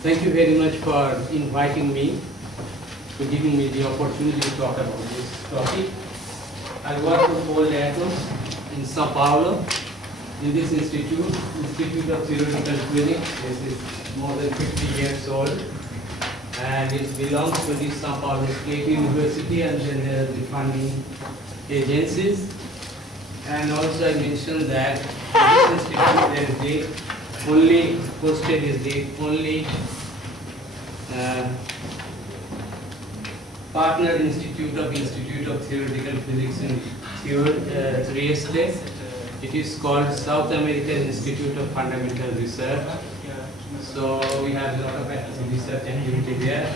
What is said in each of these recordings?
Thank you very much for inviting me, to giving me the opportunity to talk about this topic. I work for cold atoms in Sao Paulo, in this Institute of Theoretical Physics. This is more than 50 years old, and it belongs to the Sao Paulo State University, and then there are the funding agencies. And also I mentioned that this institute there is the only hosted is the only partner Institute of Theoretical Physics in Trieste. It is called South American Institute of Fundamental Research. So we have a lot of research activity there.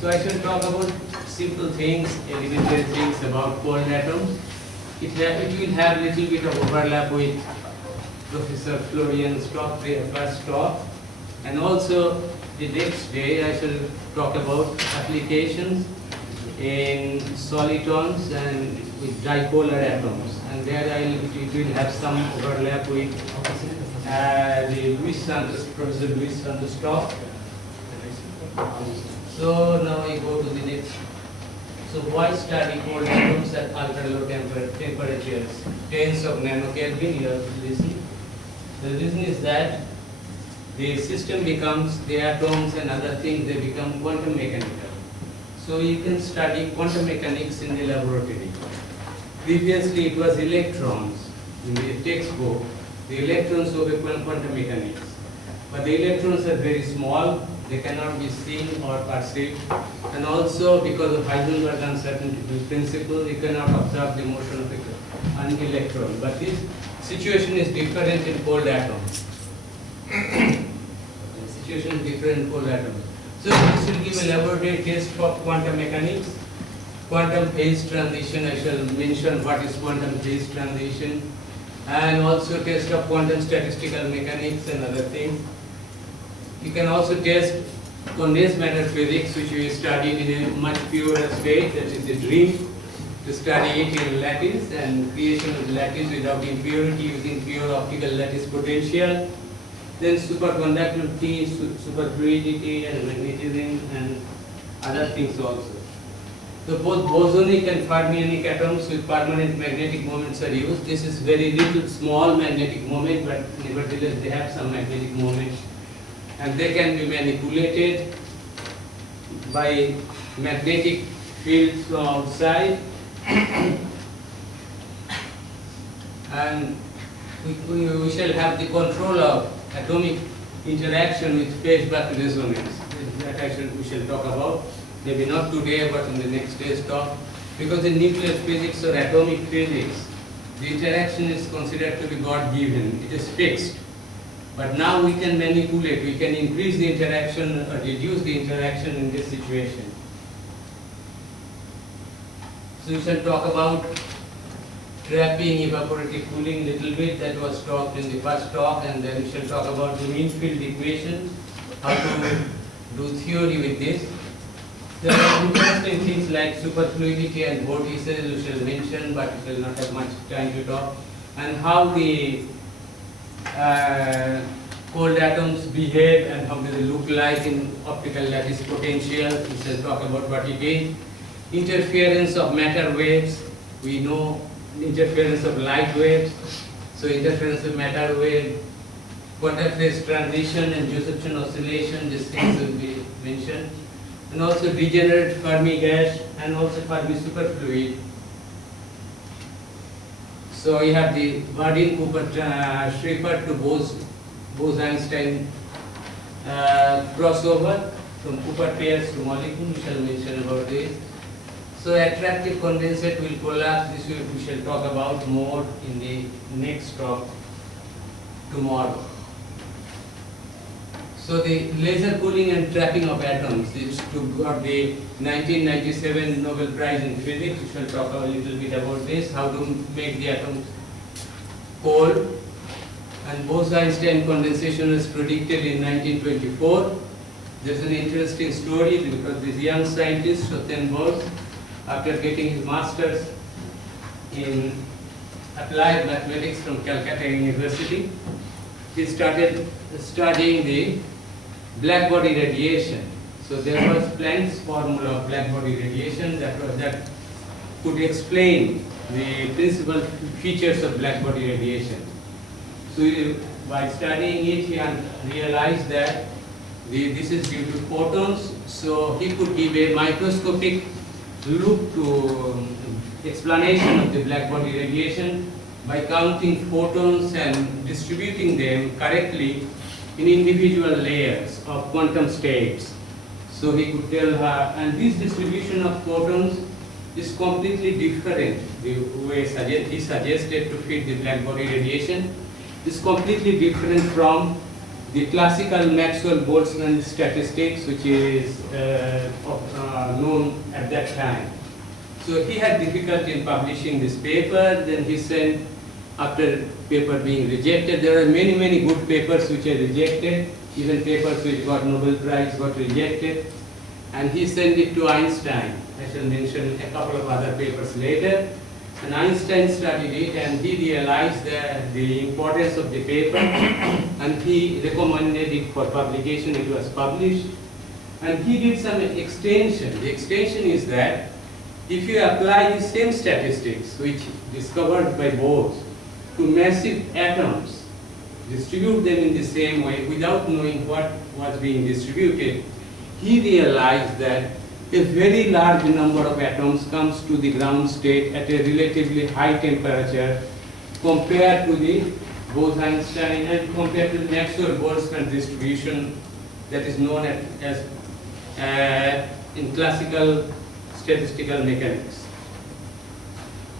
So I shall talk about simple things, elementary things about cold atoms. It will have a little bit of overlap with Professor Florian's talk, first talk, and also the next day I shall talk about applications in solitons and with dipolar atoms, and there it will have some overlap with Professor Luis Santos' talk. So now I go to the next. So why study cold atoms at ultra low temperatures, tens of nanokelvin? You have to listen. The reason is that the system becomes, the atoms and other things, they become quantum mechanical. So you can study quantum mechanics in the laboratory. Previously it was electrons in the textbook. The electrons were quantum mechanics. But the electrons are very small, they cannot be seen or perceived. And also because of Heisenberg uncertainty principle, you cannot observe the motion of an electron. But this situation is different in cold atoms. The situation is different in cold atoms. So this will give a laboratory test for quantum mechanics. Quantum phase transition, I shall mention what is quantum phase transition, and also test of quantum statistical mechanics and other things. You can also test condensed matter physics, which we studied in a much purer state, that is the dream, to study it in lattice and creation of lattice without impurity using pure optical lattice potential. Then superconductivity, superfluidity and magnetism and other things also. So both bosonic and fermionic atoms with permanent magnetic moments are used. This is very little small magnetic moment, but nevertheless they have some magnetic moment. And they can be manipulated by magnetic fields from outside. And we shall have the control of atomic interaction with phase-back resonance. That we shall talk about. Maybe not today, but in the next day's talk. Because in nuclear physics or atomic physics, the interaction is considered to be God-given. It is fixed. But now we can manipulate, we can increase the interaction or reduce the interaction in this situation. So we shall talk about trapping, evaporative cooling little bit, that was talked in the first talk, and then we shall talk about the mean field equation, how to do theory with this. There are interesting things like superfluidity and vortices we shall mention, but we shall not have much time to talk, and how the cold atoms behave and how do they look like in optical lattice potential. We shall talk about what it is. Interference of matter waves. We know interference of light waves. So interference of matter wave, quantum phase transition and Josephson oscillation, these things will be mentioned. And also degenerate Fermi gas and also Fermi superfluid. So we have the Bardeen-Cooper-Schrieffer to Bose-Einstein crossover from Cooper pairs to molecule. We shall mention about this. So attractive condensate will collapse. This we shall talk about more in the next talk tomorrow. So the laser cooling and trapping of atoms is got the 1997 Nobel Prize in Physics. We shall talk a little bit about this, how to make the atoms cold. And Bose-Einstein condensation was predicted in 1924. There's an interesting story because this young scientist, Rothenberg, after getting his master's in applied mathematics from Calcutta University, he started studying the black body radiation. So there was Planck's formula of black body radiation that could explain the principal features of black body radiation. So by studying it, he realized that this is due to photons. So he could give a microscopic look to explanation of the black body radiation by counting photons and distributing them correctly in individual layers of quantum states. So he could tell her, and this distribution of photons is completely different. The way he suggested to fit the black body radiation is completely different from the classical Maxwell-Boltzmann statistics, which is known at that time. So he had difficulty in publishing this paper. Then he sent, after paper being rejected, there are many good papers which are rejected, even papers which got Nobel Prize got rejected, and he sent it to Einstein. I shall mention a couple of other papers later. And Einstein studied it, and he realized the importance of the paper, and he recommended it for publication. It was published, and he did some extension. The extension is that if you apply the same statistics which discovered by Bose to massive atoms, distribute them in the same way without knowing what was being distributed, he realized that a very large number of atoms comes to the ground state at a relatively high temperature compared to the Bose-Einstein and compared to the Maxwell-Boltzmann distribution that is known as in classical statistical mechanics.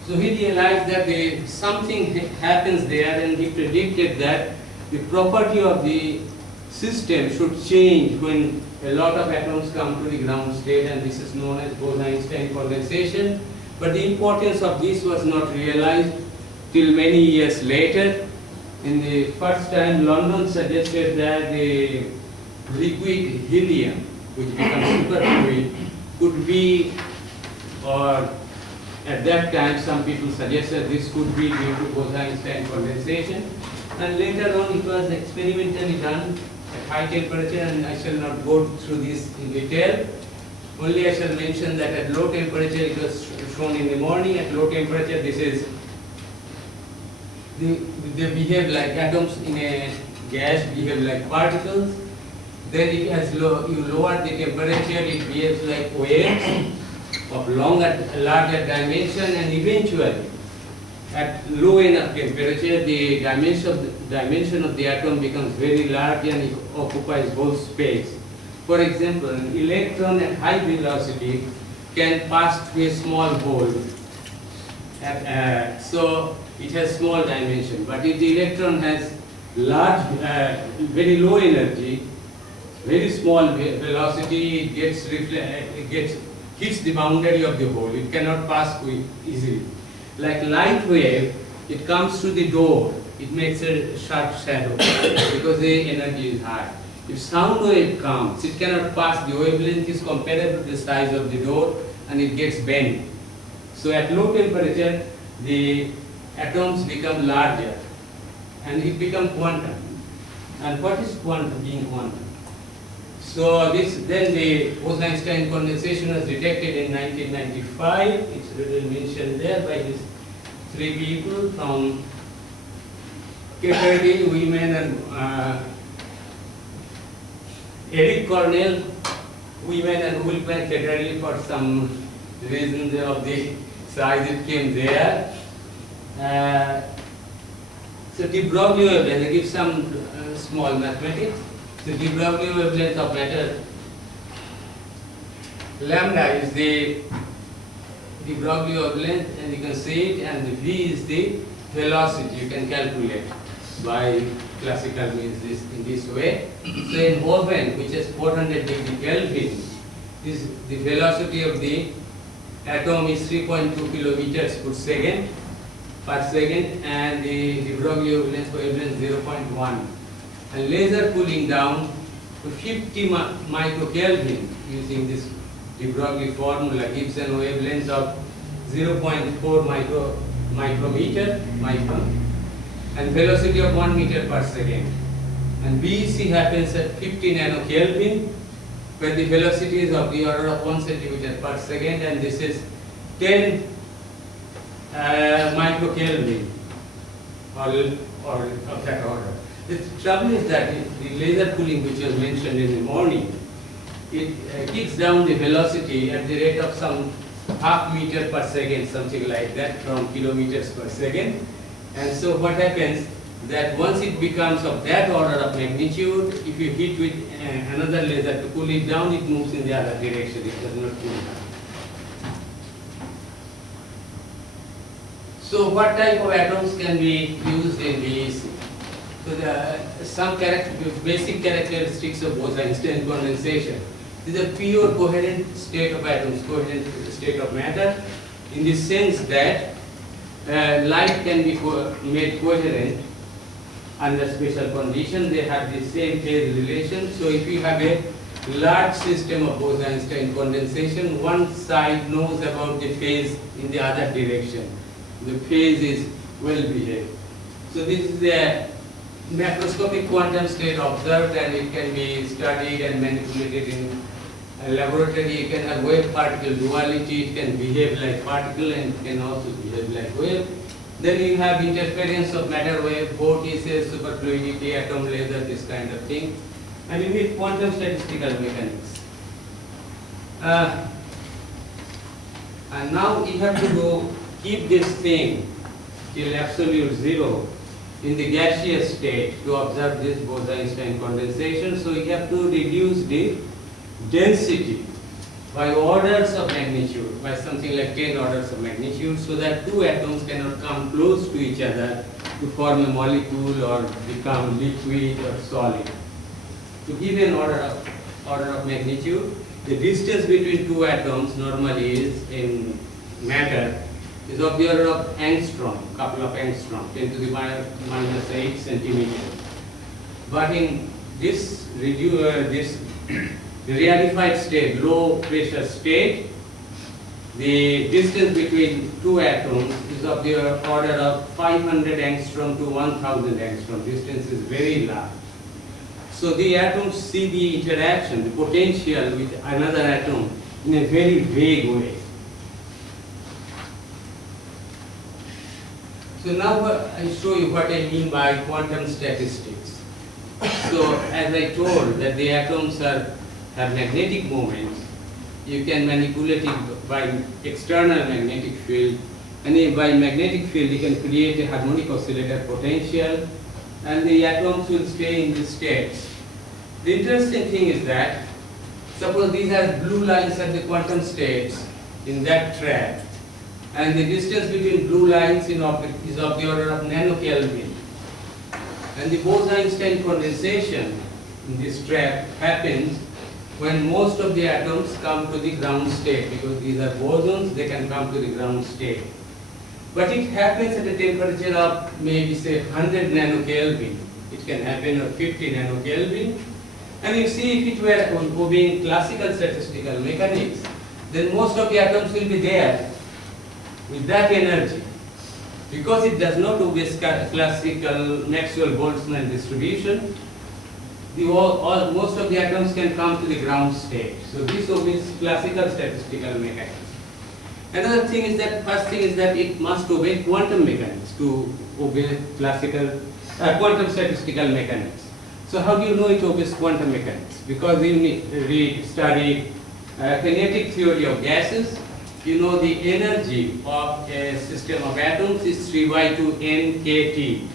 So he realized that something happens there, and he predicted that the property of the system should change when a lot of atoms come to the ground state, and this is known as Bose-Einstein condensation. But the importance of this was not realized till many years later. In the first time, London suggested that the liquid helium, which becomes superfluid, could be, or at that time some people suggested this could be due to Bose-Einstein condensation. And later on it was experimentally done at high temperature, and I shall not go through this in detail. Only I shall mention that at low temperature it was shown in the morning. At low temperature they behave like atoms in a gas, behave like particles. Then it has you lower the temperature, it behaves like waves of larger dimension, and eventually at low enough temperature, the dimension of the atom becomes very large and it occupies whole space. For example, an electron at high velocity can pass through a small hole. So it has small dimension. But if the electron has large, very low energy, very small velocity, it hits the boundary of the hole. It cannot pass easily. Like light wave, it comes to the door, it makes a sharp shadow because the energy is high. If sound wave comes, it cannot pass, the wavelength is comparable to the size of the door and it gets bent. So at low temperature, the atoms become larger and it becomes quantum. And what is quantum, being quantum? So then the Bose-Einstein condensation was detected in 1995. It's mentioned there by these three people from Ketterding, women, and Eric Cornell, women, and Wolfgang Ketterding, for some reasons of the size it came there. So de Broglie wavelength, I give some small mathematics. So de Broglie wavelength of matter, lambda is the de Broglie wavelength, and you can see it, and the v is the velocity you can calculate by classical means in this way. So in oven, which is 400 degree Kelvin, the velocity of the atom is 3.2 kilometers per second, and the de Broglie wavelength 0.1. And laser cooling down to 50 microkelvin using this de Broglie formula gives an wavelength of 0.4 micron, and velocity of 1 meter per second. And BEC happens at 50 nanokelvin, where the velocity is of the order of 1 centimeter per second, and this is 10 microkelvin or of that order. The trouble is that the laser cooling, which was mentioned in the morning, it kicks down the velocity at the rate of some half meter per second, something like that, from kilometers per second. And so what happens that once it becomes of that order of magnitude, if you hit with another laser to cool it down, it moves in the other direction, it does not cool down. So what type of atoms can be used in BEC? So some basic characteristics of Bose-Einstein condensation. This is a pure coherent state of atoms, coherent state of matter, in the sense that light can be made coherent under special conditions. They have the same phase relation. So if you have a large system of Bose-Einstein condensation, one side knows about the phase in the other direction. The phase is well behaved. So this is the macroscopic quantum state observed, and it can be studied and manipulated in a laboratory. You can have wave particle duality, it can behave like particle and it can also behave like wave. Then you have interference of matter wave, vortices, superfluidity, atom laser, this kind of thing. And you need quantum statistical mechanics. And now you have to go keep this thing till absolute zero in the gaseous state to observe this Bose-Einstein condensation. So you have to reduce the density by orders of magnitude, by something like 10 orders of magnitude, so that two atoms cannot come close to each other to form a molecule or become liquid or solid. To give an order of magnitude, the distance between two atoms normally is in matter is of the order of angstrom, couple of angstrom, 10 to the minus 8 centimeters. But in this rarefied state, low pressure state, the distance between two atoms is of the order of 500 angstrom to 1000 angstrom. Distance is very large. So the atoms see the interaction, the potential with another atom in a very vague way. So now I show you what I mean by quantum statistics. So as I told that the atoms have magnetic moments, you can manipulate it by external magnetic field, and by magnetic field you can create a harmonic oscillator potential, and the atoms will stay in these states. The interesting thing is that suppose these are blue lines at the quantum states in that trap, and the distance between blue lines is of the order of nanokelvin. And the Bose-Einstein condensation in this trap happens when most of the atoms come to the ground state, because these are bosons, they can come to the ground state. But it happens at a temperature of maybe say 100 nanokelvin. It can happen at 50 nanokelvin. And you see, if it were obeying classical statistical mechanics, then most of the atoms will be there with that energy. Because it does not obey classical Maxwell-Boltzmann distribution, most of the atoms can come to the ground state. So this obeys classical statistical mechanics. Another thing is that, first thing is that it must obey quantum mechanics to obey classical quantum statistical mechanics. So how do you know it obeys quantum mechanics? Because you study kinetic theory of gases, you know the energy of a system of atoms is 3/2 nkt.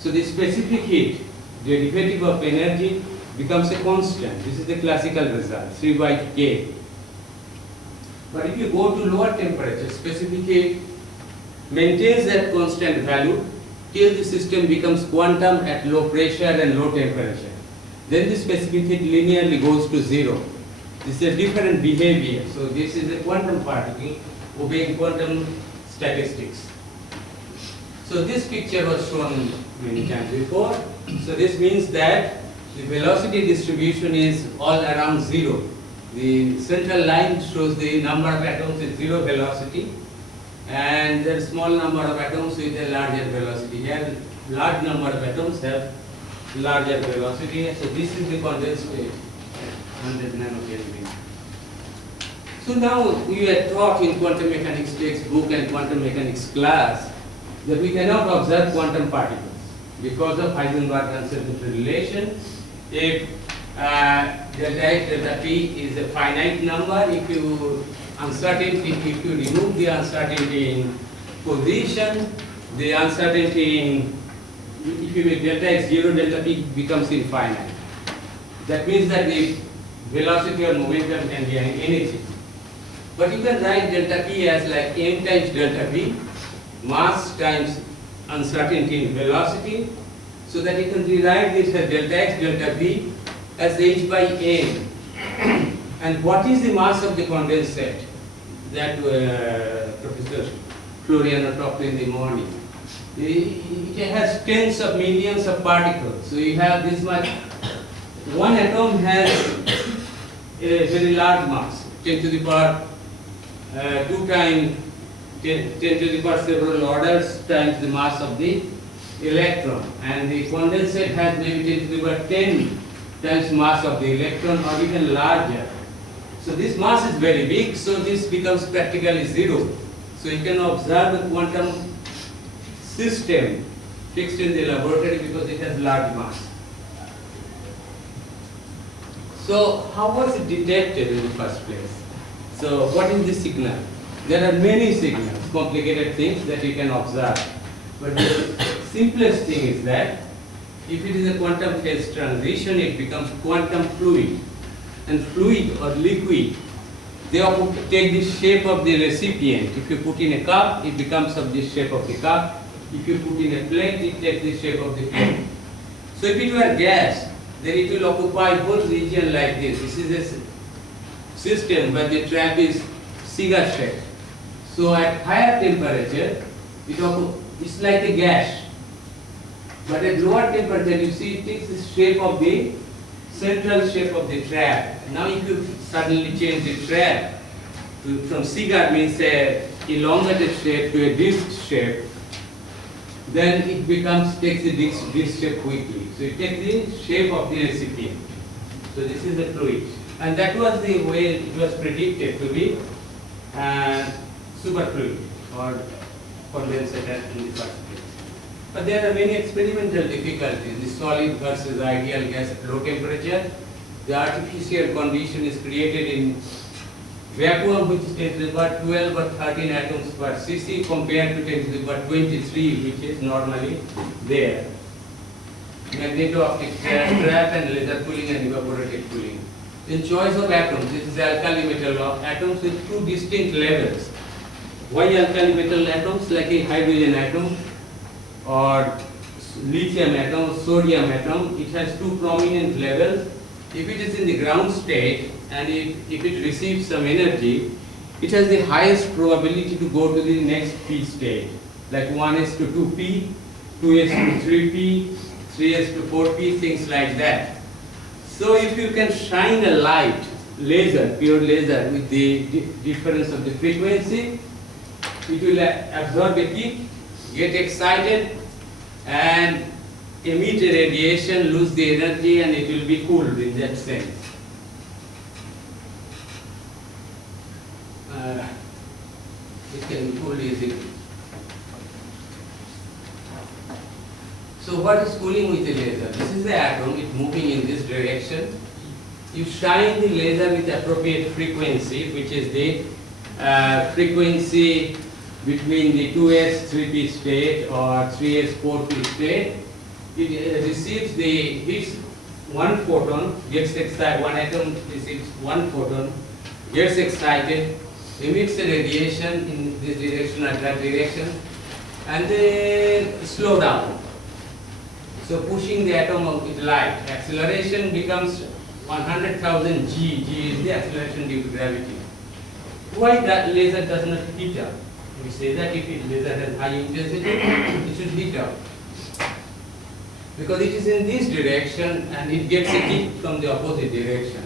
So the specific heat, derivative of energy, becomes a constant. This is the classical result, 3/k. But if you go to lower temperature, specific heat maintains that constant value till the system becomes quantum at low pressure and low temperature. Then the specific heat linearly goes to 0. This is a different behavior. So this is a quantum particle obeying quantum statistics. So this picture was shown many times before. So this means that the velocity distribution is all around 0. The central line shows the number of atoms with 0 velocity, and there is small number of atoms with a larger velocity. Here, large number of atoms have larger velocity. So this is the condensed state, 100 nanokelvin. So now we are taught in quantum mechanics textbook and quantum mechanics class that we cannot observe quantum particles because of Heisenberg uncertainty relation. If delta H, delta P is a finite number, if you remove the uncertainty in position, the uncertainty in, if you make delta X 0, delta P becomes infinite. That means that the velocity or momentum can be anything. But you can write delta P as like m times delta P, mass times uncertainty in velocity, so that you can rewrite this as delta X, delta P as h by m. And what is the mass of the condensate? That Professor Floriano talked in the morning. It has tens of millions of particles. So you have this much. One atom has a very large mass, 10 to the power 2 times 10 to the power several orders times the mass of the electron. And the condensate has maybe 10 to the power 10 times mass of the electron or even larger. So this mass is very big, so this becomes practically zero. So you can observe a quantum system fixed in the laboratory because it has large mass. So how was it detected in the first place? So what is the signal? There are many signals, complicated things that you can observe. But the simplest thing is that if it is a quantum phase transition, it becomes quantum fluid. And fluid or liquid, they take the shape of the recipient. If you put in a cup, it becomes of the shape of the cup. If you put in a plate, it takes the shape of the plate. So if it were gas, then it will occupy whole region like this. This is a system where the trap is cigar shaped. So at higher temperature, it's like a gas. But at lower temperature, you see it takes the shape of the central shape of the trap. Now if you suddenly change the trap from cigar means a elongated shape to a disc shape, then it takes the disc shape quickly. So it takes the shape of the recipient. So this is the fluid. And that was the way it was predicted to be superfluid or condensate in the first place. But there are many experimental difficulties. The solid versus ideal gas at low temperature. The artificial condition is created in vacuum, which is 10 to the power 12 or 13 atoms per cc compared to 10 to the power 23, which is normally there. Magneto-optic trap and laser cooling and evaporative cooling. In choice of atoms, this is alkali metal atoms with two distinct levels. Why alkali metal atoms? Like a hydrogen atom or lithium atom, sodium atom, it has two prominent levels. If it is in the ground state and if it receives some energy, it has the highest probability to go to the next P state, like 1s to 2p, 2s to 3p, 3s to 4p, things like that. So if you can shine a light, laser, pure laser, with the difference of the frequency, it will absorb a kick, get excited and emit a radiation, lose the energy, and it will be cooled in that sense. It can be cooled easily. So what is cooling with a laser? This is the atom, it's moving in this direction. You shine the laser with appropriate frequency, which is the frequency between the 2s 3p state or 3s 4p state. It receives hits one photon, gets excited, one atom receives one photon, gets excited, emits a radiation in this direction or that direction, and then slow down. So pushing the atom with light, acceleration becomes 100,000 g. G is the acceleration due to gravity. Why that laser does not heat up? We say that if it laser has high intensity, it should heat up. Because it is in this direction and it gets a kick from the opposite direction.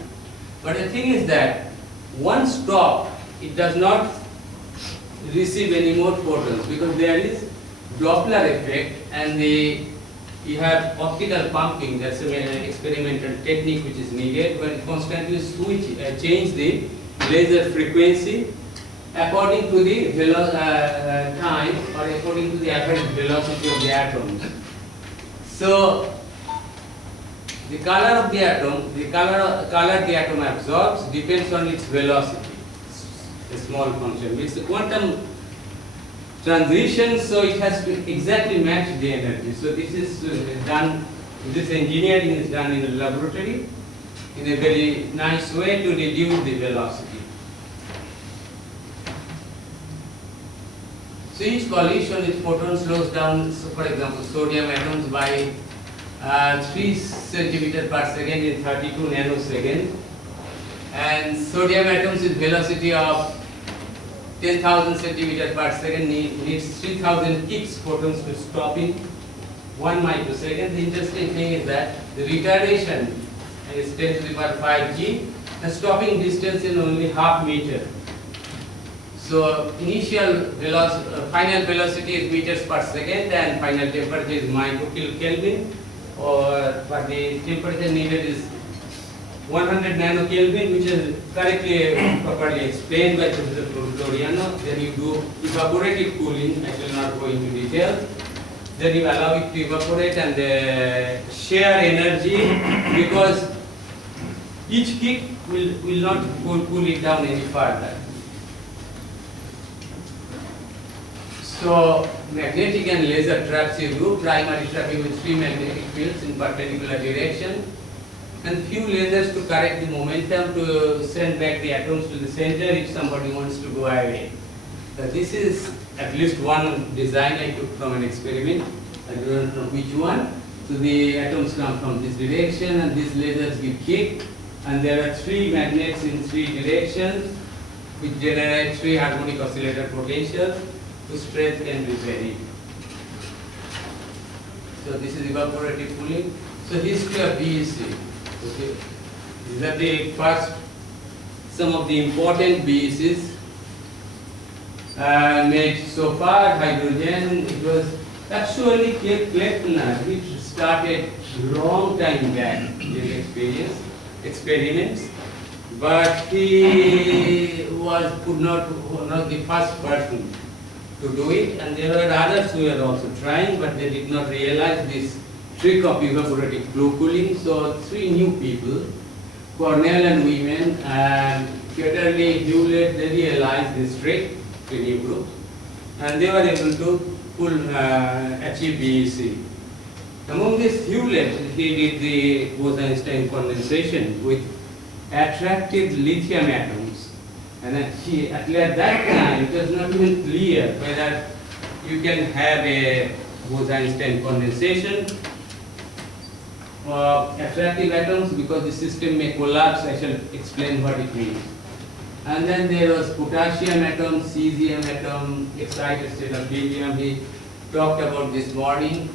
But the thing is that once stopped, it does not receive any more photons because there is Doppler effect and the you have optical pumping, that's an experimental technique which is needed, where you constantly change the laser frequency according to the time or according to the average velocity of the atoms. So the color of the atom, the color the atom absorbs depends on its velocity, a small function. It's a quantum transition, so it has to exactly match the energy. So this is done, this engineering is done in a laboratory in a very nice way to reduce the velocity. So each collision with photons slows down, so for example, sodium atoms by 3 centimeters per second in 32 nanoseconds, and sodium atoms with velocity of 10,000 centimeters per second needs 3,000 kicks photons to stop in 1 microsecond. The interesting thing is that the retardation is 10 to the power 5 g, and stopping distance is only half meter. So initial velocity, final velocity is meters per second, and final temperature is microkelvin, or for the temperature needed is 100 nanokelvin, which is correctly properly explained by Professor Floriano. Then you do evaporative cooling. I will not go into detail. Then you allow it to evaporate and share energy, because each kick will not cool it down any further. So magnetic and laser traps you do, primary trapping with 3 magnetic fields in perpendicular direction, and few lasers to correct the momentum to send back the atoms to the center if somebody wants to go away. This is at least one design I took from an experiment. I don't know which one. So the atoms come from this direction, and these lasers give kick, and there are 3 magnets in 3 directions which generate 3 harmonic oscillator potentials whose strength can be varied. So this is evaporative cooling. So history of BEC. Okay. These are the first, some of the important BECs made so far. Hydrogen, it was actually Kleppner, which started long time back in experiments, but he was not the first person to do it, and there were others who were also trying, but they did not realize this trick of evaporative flow cooling. So 3 new people, Cornell and Women and Ketterle, Hewlett, they realized this trick, 3 new groups, and they were able to achieve BEC. Among this, Hewlett, he did the Bose-Einstein condensation with attracted lithium atoms. And at that time, it was not even clear whether you can have a Bose-Einstein condensation of attractive atoms, because the system may collapse. I shall explain what it means. And then there was potassium atom, cesium atom, excited state of helium. He talked about this morning.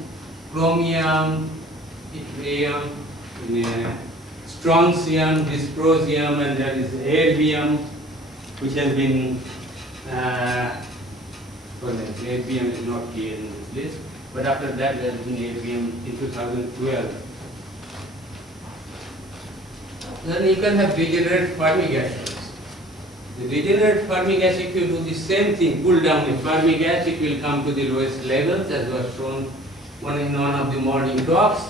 Chromium, yttrium, strontium, dysprosium, and there is erbium, which has been, erbium is not here in this list, but after that there has been erbium in 2012. Then you can have regenerate Fermi gases. The regenerate Fermi gas, if you do the same thing, cool down the Fermi gas, it will come to the lowest levels, as was shown in one of the morning talks.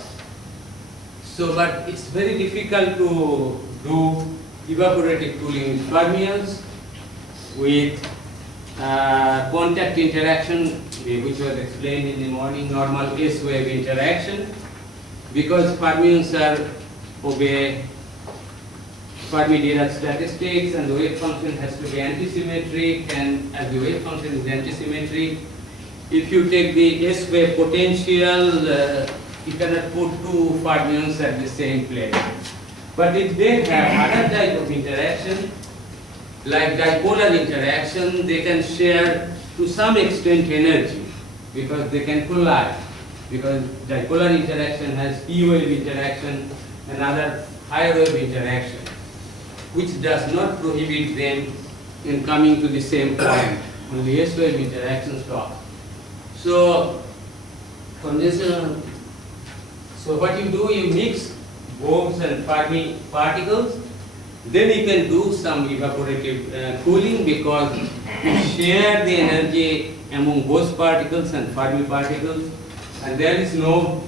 So, but it's very difficult to do evaporative cooling with fermions, with contact interaction, which was explained in the morning, normal S-wave interaction, because fermions obey Fermi-Dirac statistics, and the wave function has to be antisymmetric, and as the wave function is antisymmetric, if you take the S-wave potential, you cannot put 2 fermions at the same place. But if they have other type of interaction, like dipolar interaction, they can share to some extent energy, because they can collide. Because dipolar interaction has P-wave interaction and other higher wave interaction, which does not prohibit them in coming to the same point. Only S-wave interaction stops. So, condensation So what you do, you mix Bohrs and Fermi particles, then you can do some evaporative cooling, because you share the energy among Bose particles and Fermi particles, and there is no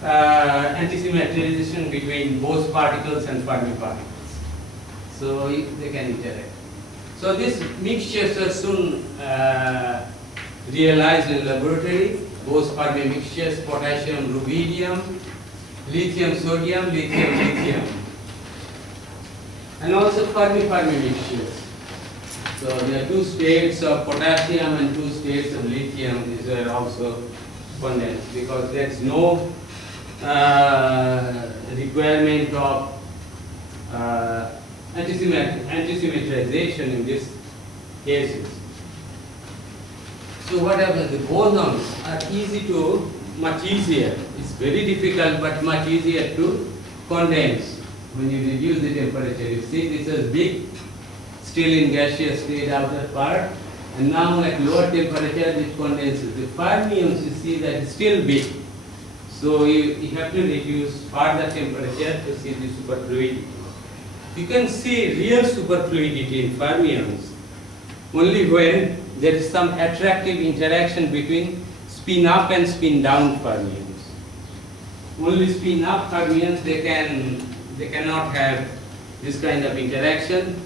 antisymmetrization between Bose particles and Fermi particles. So they can interact. So these mixtures are soon realized in laboratory. Bose Fermi mixtures, potassium, rubidium, lithium, sodium, lithium, lithium, and also Fermi mixtures. So there are two states of potassium and two states of lithium. These are also condensed because there is no requirement of antisymmetrization in these cases. So what happens? The bosons are much easier. It's very difficult, but much easier to condense when you reduce the temperature. You see, this is big, still in gaseous state outer part, and now at lower temperature it condenses. The fermions, you see that it's still big. So you have to reduce further temperature to see the superfluidity. You can see real superfluidity in fermions only when there is some attractive interaction between spin up and spin down fermions. Only spin up fermions, they cannot have this kind of interaction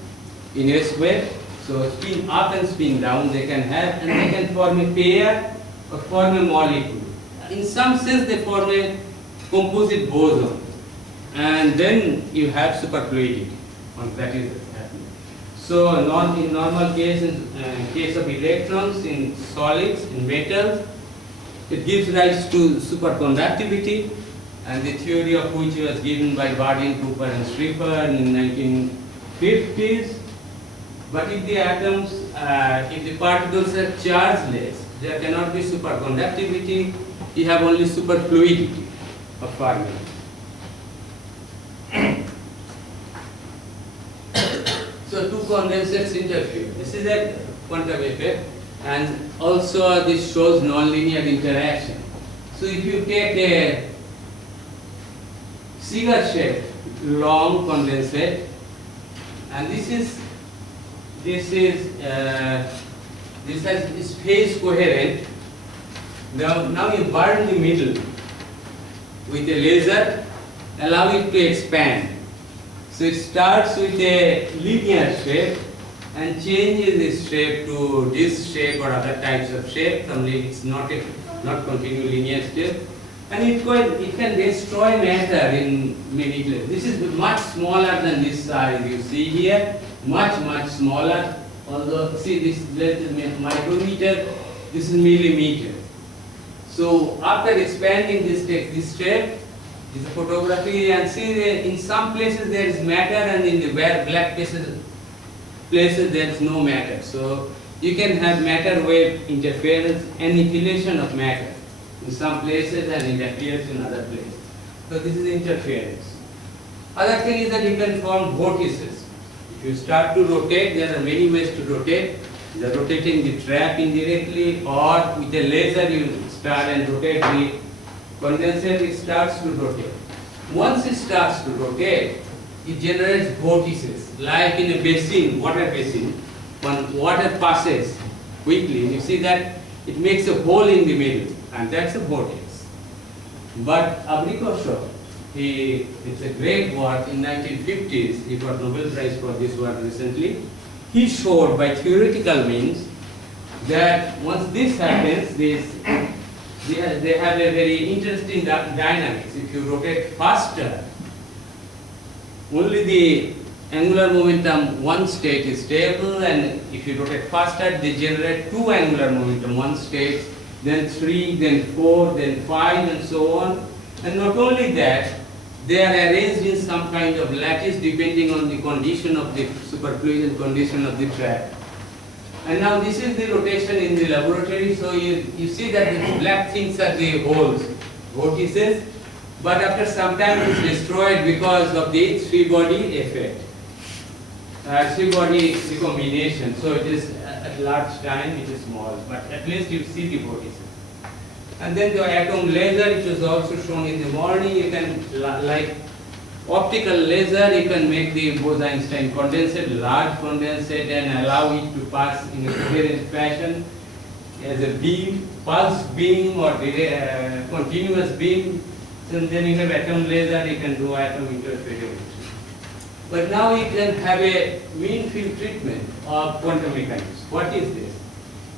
in S wave. So spin up and spin down they can have, and they can form a pair or form a molecule. In some sense they form a composite boson, and then you have superfluidity. That is happening. So in normal case, in case of electrons in solids, in metals, it gives rise to superconductivity, and the theory of which was given by Bardeen, Cooper and Schrieffer in 1950s. But if the atoms, if the particles are chargeless, there cannot be superconductivity. You have only superfluidity of fermions. So two condensers interfere. This is a quantum effect, and also this shows nonlinear interaction. So if you take a cigar-shaped long condensate, and this is phase coherent. Now you burn the middle with a laser, allow it to expand. So it starts with a linear shape and changes its shape to this shape or other types of shape. It's not continue linear shape, and it can destroy matter in many places. This is much smaller than this size you see here, much smaller. Although see, this length is micrometer, this is millimeter. So after expanding this shape, is a photography, and see in some places there is matter, and in the black places there is no matter. So you can have matter wave interference, annihilation of matter in some places and it appears in other places. So this is interference. Other thing is that you can form vortices. If you start to rotate, there are many ways to rotate. Either rotating the trap indirectly, or with a laser you start and rotate the condenser, it starts to rotate. Once it starts to rotate, it generates vortices, like in a basin, water basin. When water passes quickly, you see that it makes a hole in the middle, and that's a vortex. But Abrikosov, it's a great work in 1950s, he got Nobel Prize for this work recently. He showed by theoretical means that once this happens, they have a very interesting dynamics. If you rotate faster, only the angular momentum one state is stable, and if you rotate faster, they generate two angular momentum, one state, then 3, then 4, then 5, and so on. And not only that, they are arranged in some kind of lattice depending on the condition of the superfluid and condition of the trap. And now this is the rotation in the laboratory. So you see that the black things are the holes, vortices, but after some time it is destroyed because of the three-body effect, three-body recombination. So it is at large time it is small, but at least you see the vortices. And then the atom laser, it was also shown in the morning. You can, like optical laser, you can make the Bose-Einstein condensate, large condensate, and allow it to pass in a coherent fashion as a beam, pulse beam or continuous beam. And then you have atom laser, you can do atom interference. But now you can have a mean field treatment of quantum mechanics. What is this?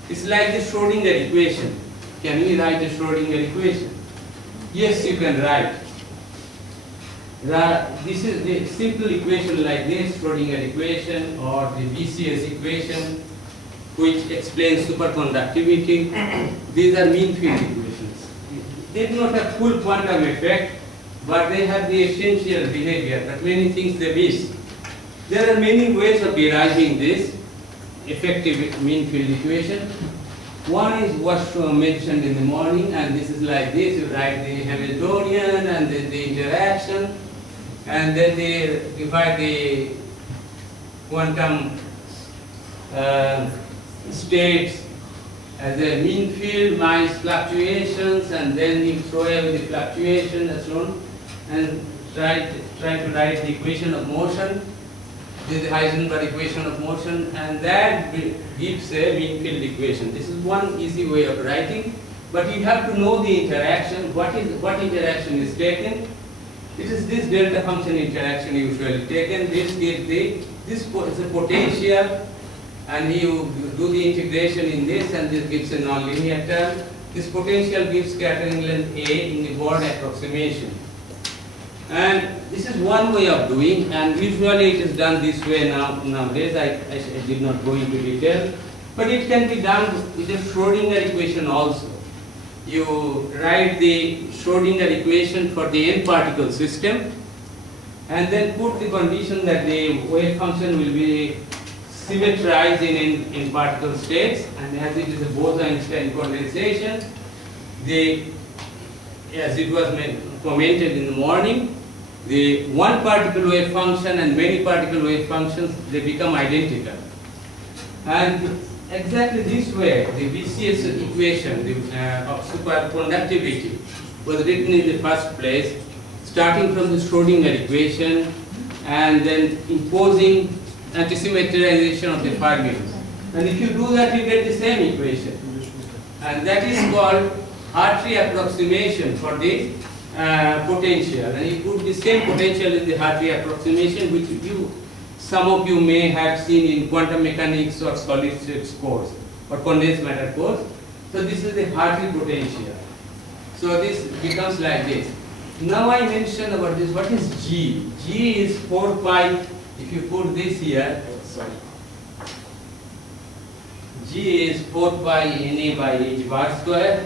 It's like the Schrodinger equation. Can we write a Schrodinger equation? Yes, you can write. This is the simple equation like this, Schrodinger equation or the BCS equation, which explains superconductivity. These are mean field equations. They do not have full quantum effect, but they have the essential behavior, but many things they miss. There are many ways of deriving this effective mean field equation. One is what's mentioned in the morning, and this is like this. You write the Hamiltonian and then the interaction, and then they divide the quantum states as a mean field minus fluctuations, and then you throw away the fluctuation and so on, and try to write the equation of motion. This is the Heisenberg equation of motion, and that gives a mean field equation. This is one easy way of writing, but you have to know the interaction. What interaction is taken? It is this delta function interaction usually taken. This gives this is a potential, and you do the integration in this, and this gives a nonlinear term. This potential gives scattering length A in the Born approximation. And this is one way of doing, and usually it is done this way nowadays. I did not go into detail, but it can be done with the Schrodinger equation also. You write the Schrodinger equation for the n-particle system, and then put the condition that the wave function will be symmetrized in n-particle states, and as it is a Bose-Einstein condensation, as it was commented in the morning, the one particle wave function and many particle wave functions, they become identical. And exactly this way, the BCS equation of superconductivity was written in the first place, starting from the Schrodinger equation and then imposing antisymmetrization of the fermions. And if you do that, you get the same equation. And that is called Hartree approximation for the potential. And you put the same potential in the Hartree approximation, which some of you may have seen in quantum mechanics or solid states course or condensed matter course. So this is the Hartree potential. So this becomes like this. Now I mentioned about this. What is G? G is 4 pi. If you put this here, G is 4 pi Na by h bar square.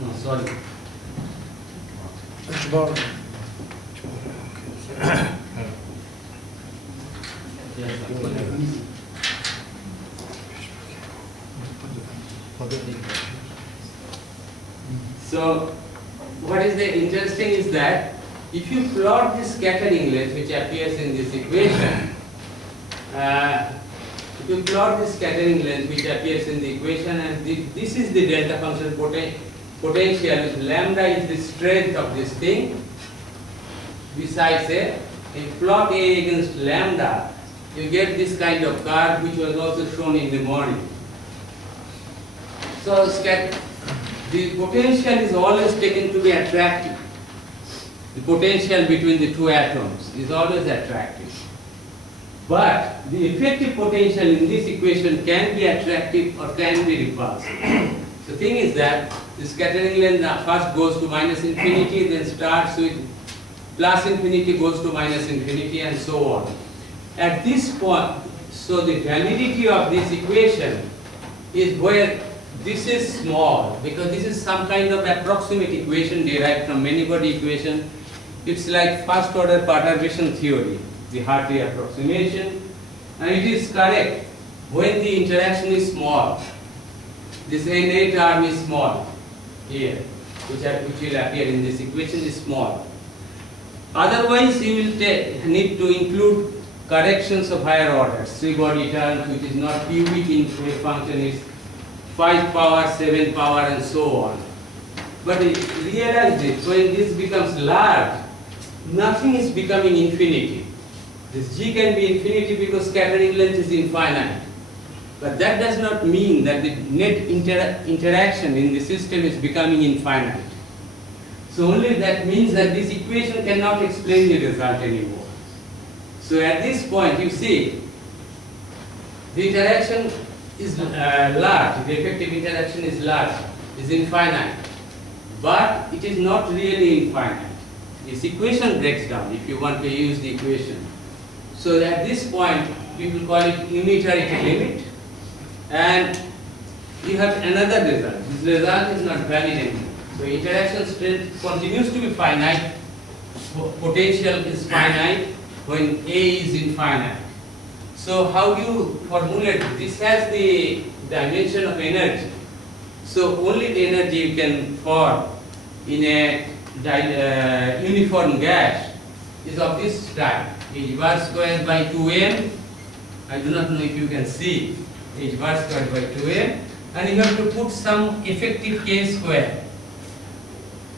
No, sorry. H bar. So, what is the interesting is that if you plot the scattering length which appears in this equation, if you plot the scattering length which appears in the equation, and this is the delta function potential, lambda is the strength of this thing, besides A, if plot A against lambda, you get this kind of curve which was also shown in the morning. So the potential is always taken to be attractive. The potential between the two atoms is always attractive. But the effective potential in this equation can be attractive or can be repulsive. The thing is that the scattering length first goes to minus infinity, then starts with plus infinity, goes to minus infinity, and so on. At this point, so the validity of this equation is where this is small, because this is some kind of approximate equation derived from many-body equation. It's like first order perturbation theory, the Hartree approximation, and it is correct when the interaction is small. This Na term is small. here, which will appear in this equation, is small. Otherwise, you will need to include corrections of higher orders, 3 body terms, which is not cubic in wave function, is 5 power, 7 power, and so on. But realize this, when this becomes large, nothing is becoming infinity. This G can be infinity because scattering length is infinite. But that does not mean that the net interaction in the system is becoming infinite. So only that means that this equation cannot explain the result anymore. So at this point, you see, the interaction is large, the effective interaction is large, is infinite, but it is not really infinite. This equation breaks down if you want to use the equation. So at this point, we will call it unitarity limit, and you have another result. This result is not valid anymore. So interaction strength continues to be finite, potential is finite when A is infinite. So how do you formulate it? This has the dimension of energy. So only the energy you can form in a uniform gas is of this type, h bar square by 2m. I do not know if you can see h bar square by 2m, and you have to put some effective k square.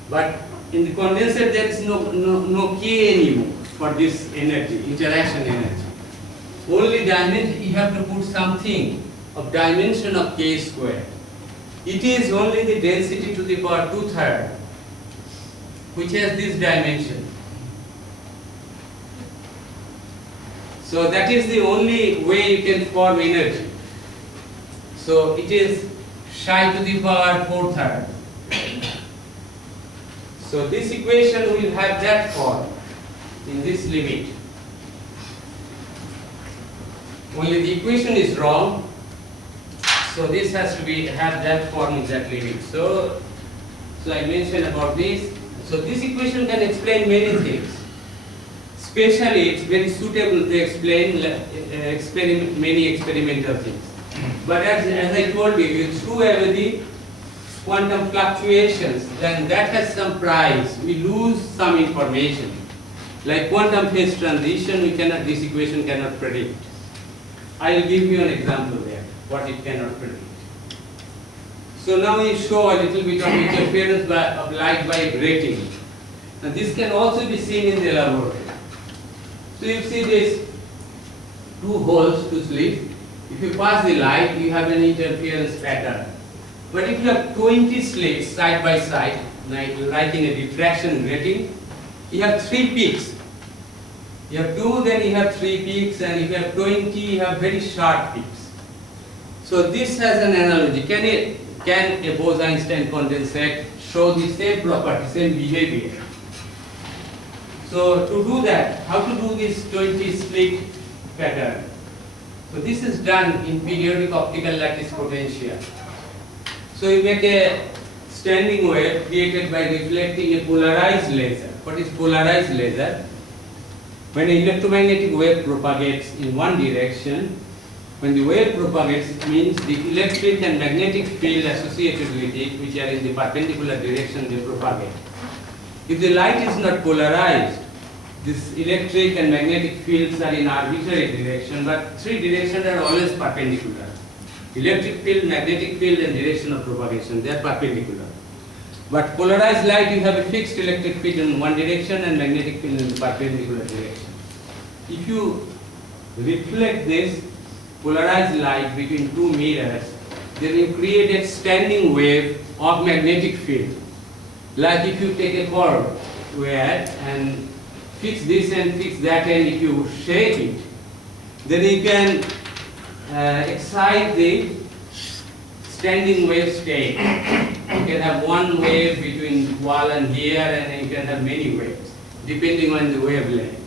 But in the condenser there is no k anymore for this energy, interaction energy. Only dimension, you have to put something of dimension of k square. It is only the density to the power 2/3 which has this dimension. So that is the only way you can form energy. So it is psi to the power 4/3. So this equation will have that form in this limit. Only the equation is wrong. So this has to have that form in that limit. So I mentioned about this. So this equation can explain many things. Especially it's very suitable to explain many experimental things. But as I told you, you threw away the quantum fluctuations, then that has some price. We lose some information. Like quantum phase transition, this equation cannot predict. I will give you an example there, what it cannot predict. So now we show a little bit of interference of light by grating. And this can also be seen in the laboratory. So you see these 2 holes, 2 slits. If you pass the light, you have an interference pattern. But if you have 20 slits side by side, like in a diffraction grating, you have 3 peaks. You have 2, then you have 3 peaks, and if you have 20, you have very sharp peaks. So this has an analogy. Can a Bose-Einstein condensate show the same property, same behavior? So to do that, how to do this 20 slit pattern? So this is done in periodic optical lattice potential. So you make a standing wave created by reflecting a polarized laser. What is polarized laser? When an electromagnetic wave propagates in one direction, when the wave propagates, it means the electric and magnetic field associated with it, which are in the perpendicular direction they propagate. If the light is not polarized, this electric and magnetic fields are in arbitrary direction, but 3 directions are always perpendicular. Electric field, magnetic field, and direction of propagation, they are perpendicular. But polarized light, you have a fixed electric field in one direction and magnetic field in the perpendicular direction. If you reflect this polarized light between 2 mirrors, then you create a standing wave of magnetic field. Like if you take a cord wire and fix this and fix that, and if you shake it, then you can excite the standing wave state. You can have one wave between wall and here, and then you can have many waves depending on the wavelength.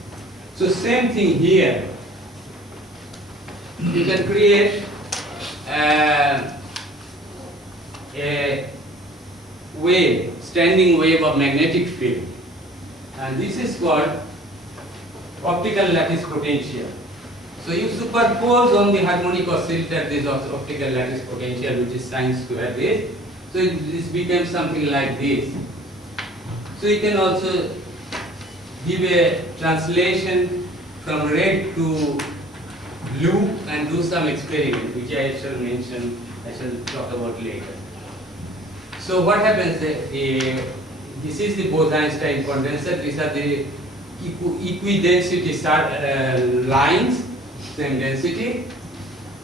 So same thing here. You can create a wave, standing wave of magnetic field, and this is called optical lattice potential. So you superpose on the harmonic oscillator this optical lattice potential, which is sin square this, So this becomes something like this. So you can also give a translation from red to blue and do some experiment, which I shall mention, I shall talk about later. So what happens, this is the Bose-Einstein condenser, these are the equidensity lines, same density,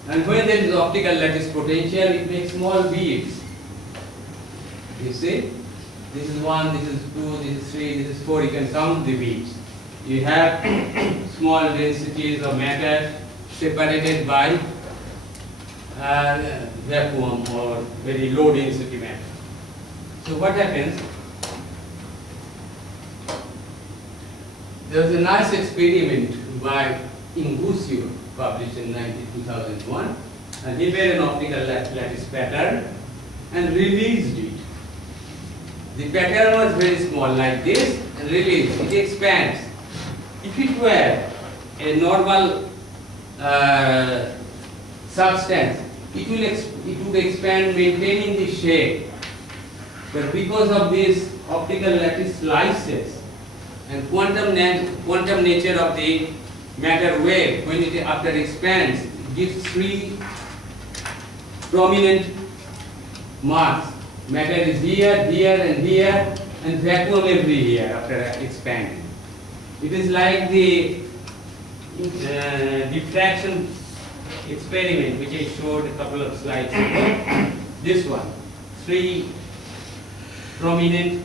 and when there is optical lattice potential, it makes small beads. You see, this is 1, this is 2, this is 3, this is 4, you can count the beads. You have small densities of matter separated by vacuum or very low density matter. So what happens? There was a nice experiment by Ingusio published in 2001, and he made an optical lattice pattern and released it. The pattern was very small like this and released. It expands. If it were a normal substance, it would expand maintaining the shape. But because of these optical lattice slices and quantum nature of the matter wave, when it after expands, it gives 3 prominent marks. Matter is here, here and here, and vacuum everywhere after expanding. It is like the diffraction experiment which I showed a couple of slides ago. This one, 3 prominent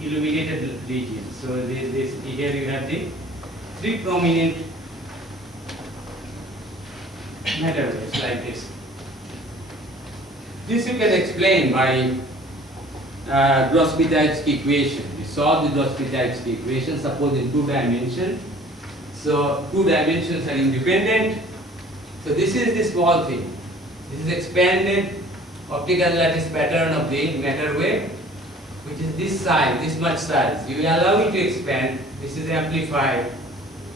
illuminated regions. So here you have the 3 prominent matter waves like this. This you can explain by Grosby-Tykes equation. We solve the Grosby-Tykes equation, suppose in 2 dimensions. So 2 dimensions are independent. So this is the small thing. This is expanded optical lattice pattern of the matter wave, which is this size, this much size. You allow it to expand. This is amplified,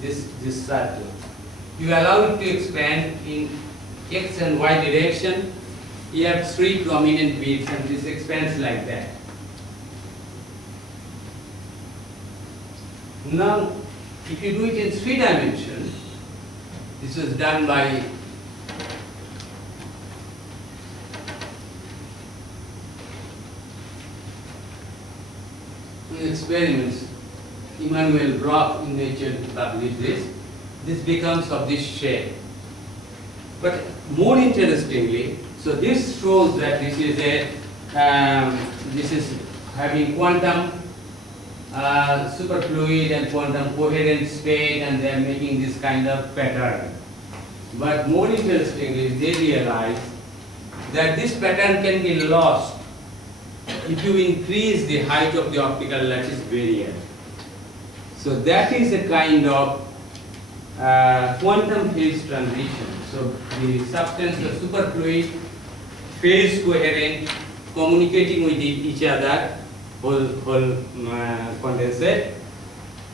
this circle. You allow it to expand in x and y direction. You have 3 prominent beats and this expands like that. Now, if you do it in 3 dimensions, this was done by experiments. Emmanuel Brock in Nature published this. This becomes of this shape. But more interestingly, so this shows that this is having quantum superfluid and quantum coherent state, and they are making this kind of pattern. But more interestingly, they realize that this pattern can be lost if you increase the height of the optical lattice barrier. So that is a kind of quantum phase transition. So the substance is superfluid, phase coherent, communicating with each other, whole condensate.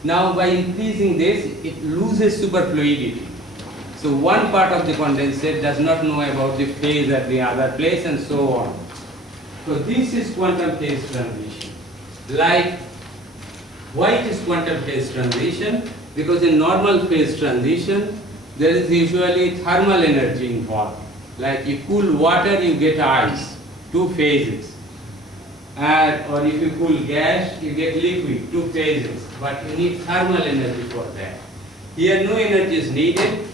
Now by increasing this, it loses superfluidity. So one part of the condensate does not know about the phase at the other place and so on. So this is quantum phase transition. Like, why it is quantum phase transition? Because in normal phase transition, there is usually thermal energy involved. Like you cool water, you get ice, 2 phases. Or if you cool gas, you get liquid, 2 phases. But you need thermal energy for that. Here no energy is needed,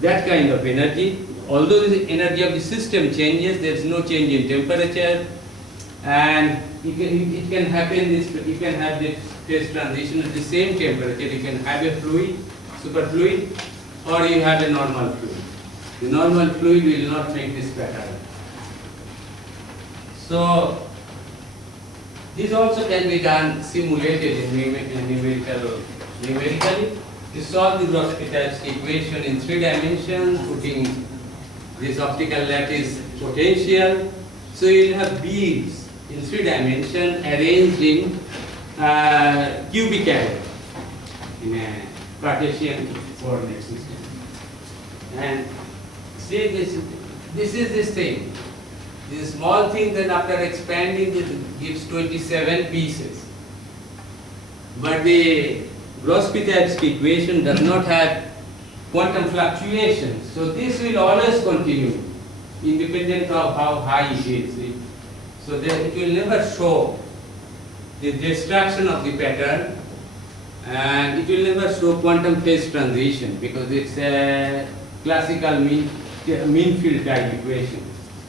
that kind of energy. Although the energy of the system changes, there is no change in temperature, and it can happen. You can have this phase transition at the same temperature. You can have a fluid, superfluid, or you have a normal fluid. The normal fluid will not make this pattern. So this also can be done simulated numerically. You solve the Grosby-Tykes equation in 3 dimensions, putting this optical lattice potential. So you will have beads in 3 dimensions arranged in cubic array in a Cartesian coordinate system. And see this is this thing. This small thing, then after expanding it gives 27 pieces. But the Grosby-Tapsky equation does not have quantum fluctuations. So this will always continue, independent of how high it is. So that it will never show the destruction of the pattern, and it will never show quantum phase transition because it's a classical mean field type equation.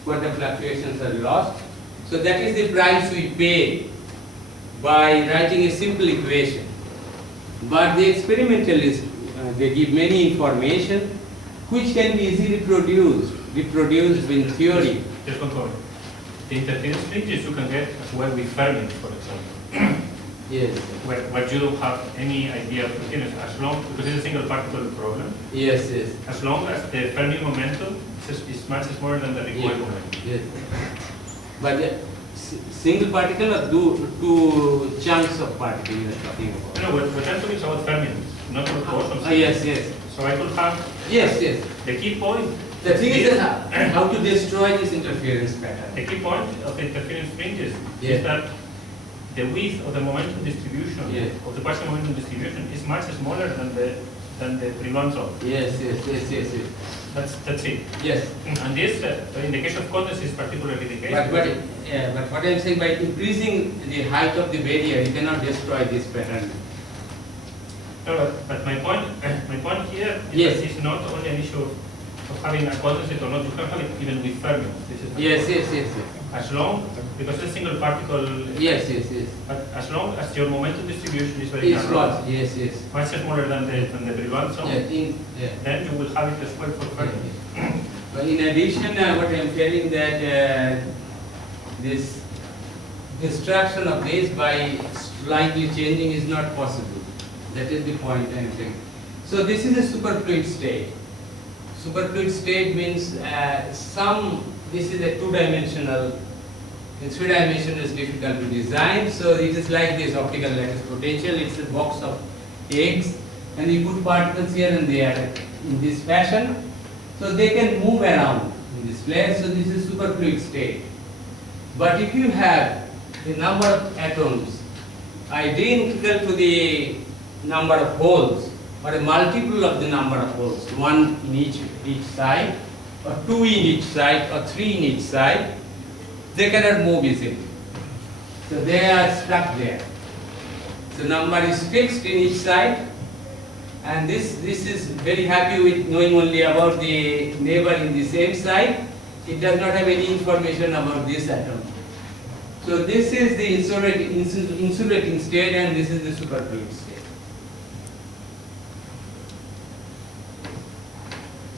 Quantum fluctuations are lost. So that is the price we pay by writing a simple equation. But the experimentalists, they give many information which can be easily reproduced in theory. Just control. The interference fringes you can get as well with Fermi, for example. Yes. Where you don't have any idea of continuous, as long, because it's a single particle problem. Yes, yes. As long as the Fermi momentum is much smaller than the recoil momentum. Yes. But the single particle or two chunks of particle you are talking about? No, what I'm talking is about fermions, not about bosons. Yes, yes. So I could have. Yes, yes. The key point. The thing is that how to destroy this interference pattern. The key point of the interference fringes Yes. is that the width of the momentum distribution, Yes. of the partial momentum distribution, is much smaller than the Brillouin zone. Yes, yes, yes, yes, yes. That's it. Yes. And this, in the case of condense, is particularly the case. But what I am saying, by increasing the height of the barrier, you cannot destroy this pattern. No, but my point here is Yes. that it's not only an issue of having a condensate or not. You can have it even with fermions. This is Yes, yes, yes, yes. as long, because it's a single particle. Yes, yes, yes. But as long as your momentum distribution is very It's narrow, not. Yes, yes. much smaller than the Brillouin zone, Yeah. then you will have it as well for fermions. But in addition, what I am telling that this destruction of this by slightly changing is not possible. That is the point I am saying. So this is a superfluid state. Superfluid state means this is a two-dimensional. In three-dimensional is difficult to design. So it is like this optical lattice potential. It's a box of eggs, and you put particles here and there in this fashion. So they can move around in this place. So this is superfluid state. But if you have the number of atoms identical to the number of holes, or a multiple of the number of holes, one in each side, or two in each side, or three in each side, they cannot move easily. So they are stuck there. So number is fixed in each side, and this is very happy with knowing only about the neighbor in the same side. It does not have any information about this atom. So this is the insulating state, and this is the superfluid state.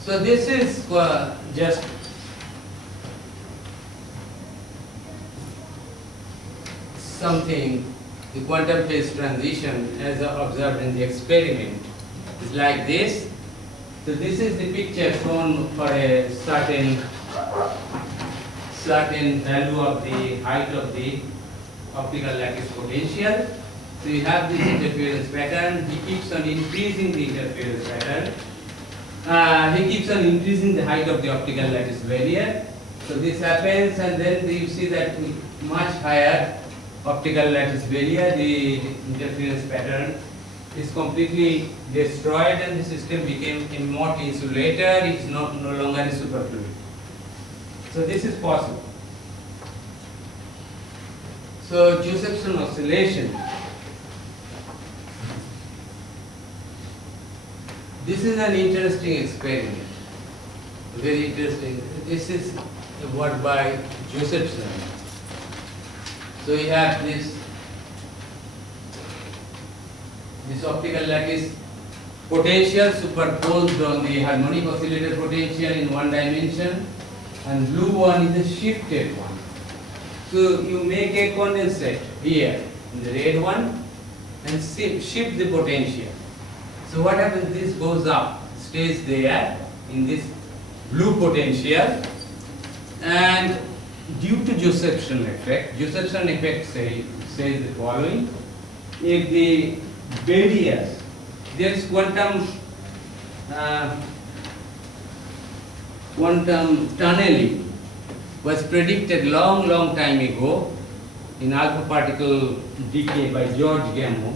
So this is just something, the quantum phase transition as observed in the experiment is like this. So this is the picture shown for a certain value of the height of the optical lattice potential. So you have this interference pattern. He keeps on increasing the interference pattern. He keeps on increasing the height of the optical lattice barrier. So this happens, and then you see that with much higher optical lattice barrier, the interference pattern is completely destroyed, and the system became a Mott insulator. It's no longer a superfluid. So this is possible. So Josephson oscillation. This is an interesting experiment, very interesting. This is a work by Josephson. So we have this optical lattice potential superposed on the harmonic oscillator potential in one dimension, and blue one is a shifted one. So you make a condensate here in the red one and shift the potential. So what happens? This goes up, stays there in this blue potential, and due to Josephson effect says the following: if the barriers, there is quantum tunneling was predicted long time ago in alpha particle decay by George Gamow,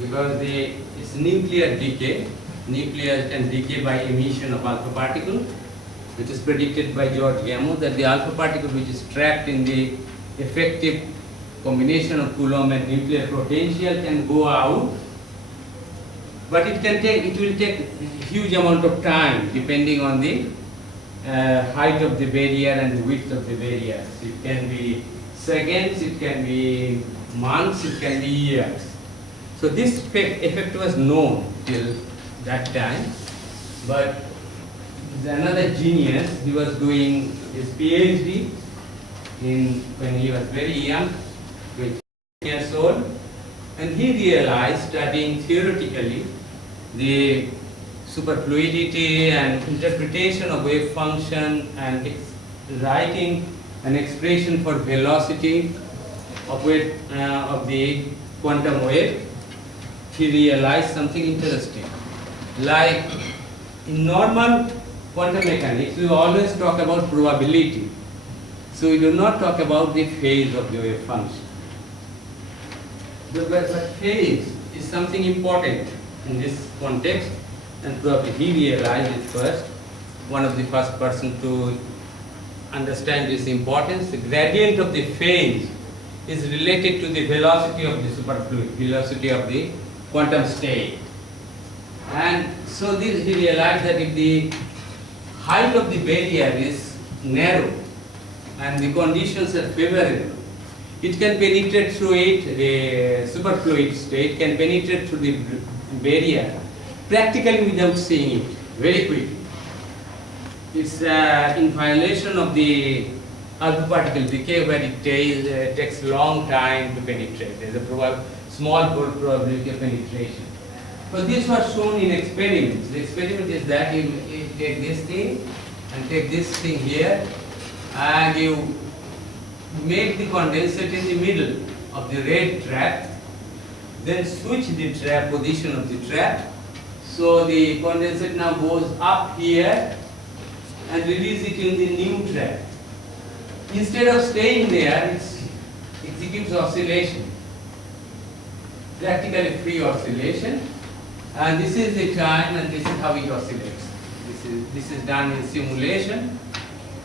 because it's nuclear decay. Nuclear can decay by emission of alpha particle, which is predicted by George Gamow, that the alpha particle which is trapped in the effective combination of Coulomb and nuclear potential can go out, but it will take a huge amount of time depending on the height of the barrier and the width of the barrier. It can be seconds, it can be months, it can be years. So this effect was known till that time, but another genius, he was doing his PhD when he was very young, 20 years old, and he realized, studying theoretically the superfluidity and interpretation of wave function and writing an expression for velocity of the quantum wave, he realized something interesting. Like in normal quantum mechanics, we always talk about probability. So we do not talk about the phase of the wave function. But phase is something important in this context, and probably he realized it first, one of the first person to understand this importance. The gradient of the phase is related to the velocity of the superfluid, velocity of the quantum state. And so he realized that if the height of the barrier is narrow and the conditions are favorable, it can penetrate through it, the superfluid state can penetrate through the barrier practically without seeing it, very quickly. It's in violation of the alpha particle decay, where it takes long time to penetrate. There's a small probability of penetration. So this was shown in experiments. The experiment is that you take this thing and take this thing here, and you make the condensate in the middle of the red trap, then switch the trap, position of the trap. So the condensate now goes up here and release it in the new trap. Instead of staying there, it executes oscillation, practically free oscillation. And this is the time, and this is how it oscillates. This is done in simulation,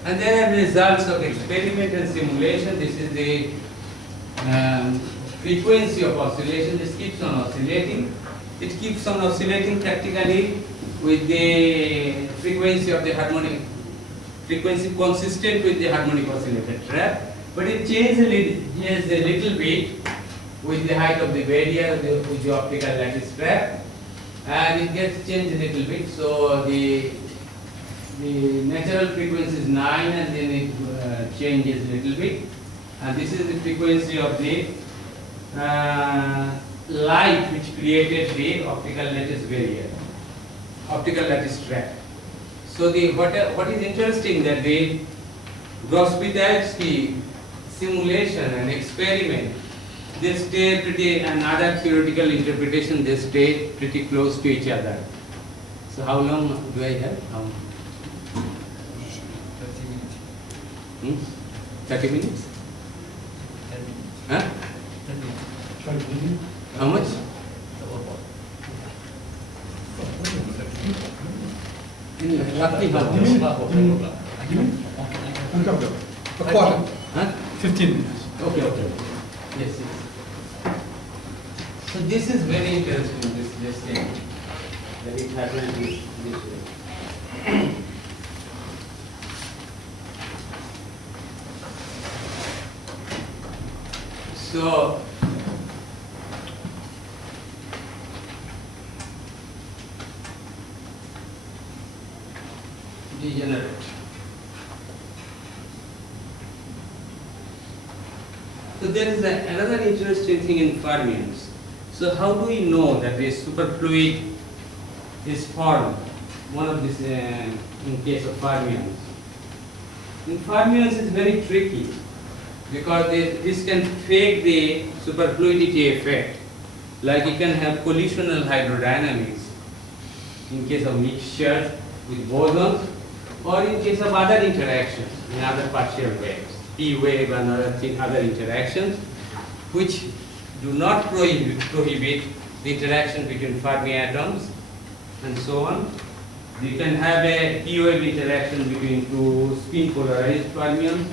and there are results of experiment and simulation. This is the frequency of oscillation. This keeps on oscillating. It keeps on oscillating practically with the frequency of the harmonic, frequency consistent with the harmonic oscillator trap, but it changes a little bit with the height of the barrier, with the optical lattice trap, and it gets changed a little bit. So the natural frequency is 9, and then it changes a little bit, and this is the frequency of the light which created the optical lattice barrier, optical lattice trap. So what is interesting, that the Gross-Pitaevsky simulation and experiment, they stay pretty, and other theoretical interpretation, they stay pretty close to each other. So how long do I have? 30 minutes. 30 minutes? 10 minutes. Huh? 10 minutes. How much? Roughly how much? A quarter. Huh? 15 minutes. Okay. Yes. So this is very interesting, this thing, that it happens this way. So, degenerate. So there is another interesting thing in fermions. So how do we know that a superfluid is formed? One of these, in case of fermions. In fermions is very tricky, because this can fake the superfluidity effect. Like you can have collisional hydrodynamics in case of mixture with bosons, or in case of other interactions, in other partial waves, P wave and other interactions, which do not prohibit the interaction between Fermi atoms and so on. You can have a P wave interaction between two spin polarized fermions,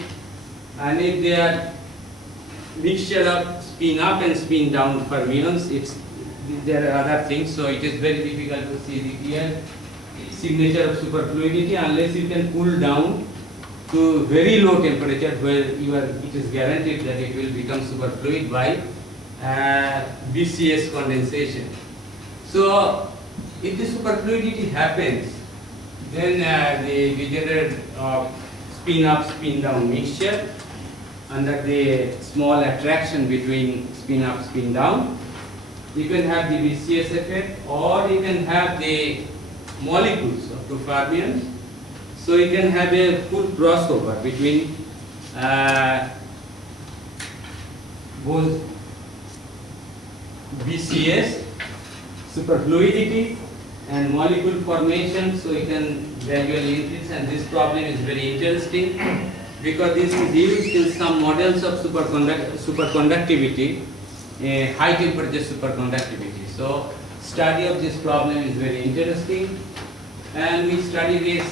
and if they are mixture of spin up and spin down fermions, there are other things, so it is very difficult to see the clear signature of superfluidity unless you can cool down to very low temperature where it is guaranteed that it will become superfluid by BCS condensation. So if the superfluidity happens, then the degenerate spin up, spin down mixture under the small attraction between spin up, spin down, you can have the BCS effect, or you can have the molecules of two fermions. So you can have a full crossover between both BCS, superfluidity, and molecule formation. So you can gradually increase, and this problem is very interesting because this is used in some models of superconductivity, high temperature superconductivity. So study of this problem is very interesting, and we study this